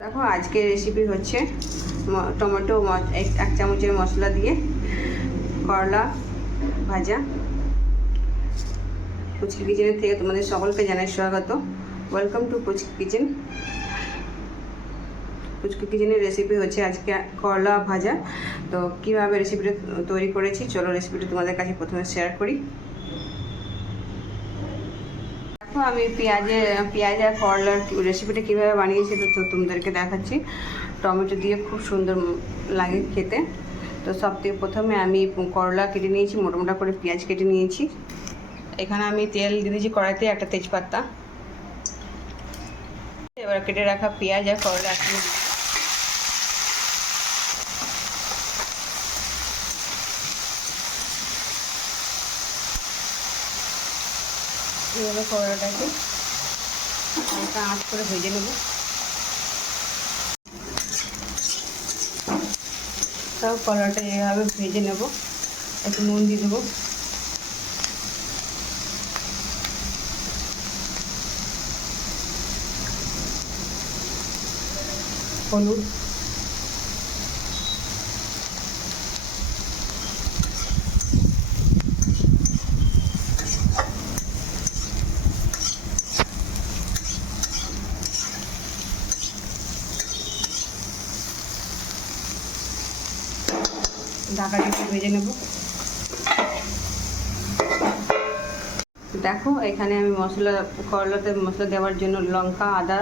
দেখো আজকের রেসিপি হচ্ছে টমেটো এক চামচের মশলা দিয়ে করলা ভাজা। পুচকি কিচেনের থেকে তোমাদের সকলকে জানাই স্বাগত। Welcome to Puchki kitchen. Puchki কিচেনের রেসিপি হচ্ছে আজকে করলা ভাজা। তো কীভাবে রেসিপিটা তৈরি করেছি চলো রেসিপিটা তোমাদের কাছে প্রথমে শেয়ার করি। দেখো আমি পেঁয়াজ আর করলার রেসিপিটা কীভাবে বানিয়েছি তো তোমাদেরকে দেখাচ্ছি। টমেটো দিয়ে খুব সুন্দর লাগে খেতে। তো সবথেকে প্রথমে আমি করলা কেটে নিয়েছি, মোটা মোটা করে পেঁয়াজ কেটে নিয়েছি। এখানে আমি তেল দিয়ে দিয়েছি কড়াইতে, একটা তেজপাতা। এবার কেটে রাখা পেঁয়াজ আর করলা একসাথে এভাবে করলাটাকে হালকা আঁচ করে ভেজে নেব। সব করলাটা এভাবে ভেজে নেব। একটু নুন দিয়ে দেবো, হলুদ, ঢাকা দিয়ে ভেজে নেব। দেখো এখানে আমি করলাতে মশলা দেওয়ার জন্য লঙ্কা, আদা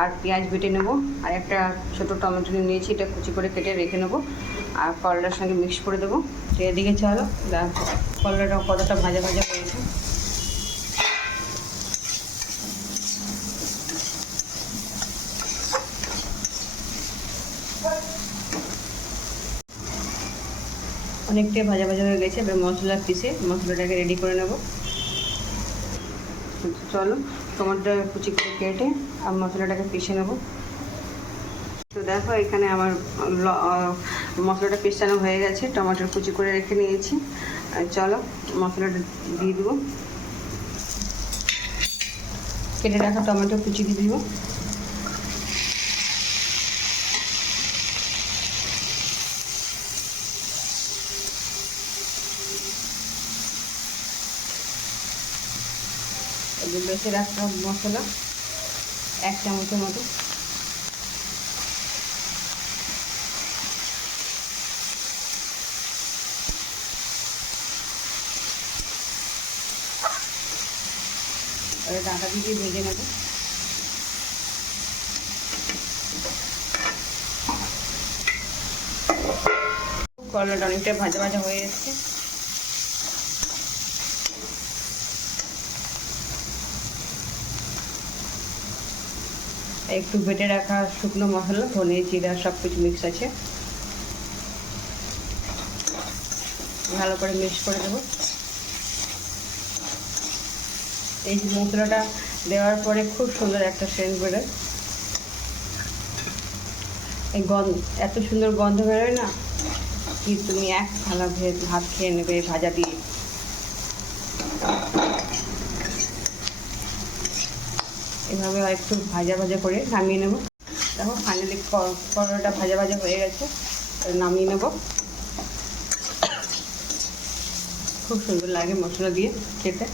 আর পেঁয়াজ বেটে নেব। আর একটা ছোটো টমেটো নিয়েছি, এটা কুচি করে কেটে রেখে নেবো। আর করলার সঙ্গে মিক্স করে দেবো। এদিকে চলো দেখো করলাটা কতটা ভাজা ভাজা হয়েছে। অনেকটাই ভাজা ভাজা হয়ে গেছে। এবার মশলাটাকে রেডি করে নেব। চলো টমেটোটা কুচি করে কেটে আর মশলাটাকে পিষে নেব। তো দেখো এখানে আমার মশলাটা পিষানো হয়ে গেছে। টমেটোর কুচি করে রেখে নিয়েছি। চলো মশলাটা দিয়ে দেবো। কেটে রাখা টমেটো কুচি দিয়ে দিব। বেশি রাখা মশলা 1 চামচের মতো। ঢাকা দিয়ে ভেজে নেব। করলাটা অনেকটা ভাজা ভাজা হয়ে এসছে। একটু বেটে রাখা শুকনো মশলা, ধনে, জিরা সব কিছু মিক্স আছে, ভালো করে মিক্স করে দেবো। এই মশলাটা দেওয়ার পরে খুব সুন্দর একটা সেন্ট বেরোয়। এই এত সুন্দর গন্ধ বেরোয় না, কি তুমি এক থালা ভাত খেয়ে নেবে ভাজা দিয়ে। এভাবে একটু ভাজা ভাজা করে নামিয়ে নেব। দেখো ফাইনালি করলাটা ভাজা ভাজা হয়ে গেছে, নামিয়ে নেব। খুব সুন্দর লাগে মশলা দিয়ে খেতে।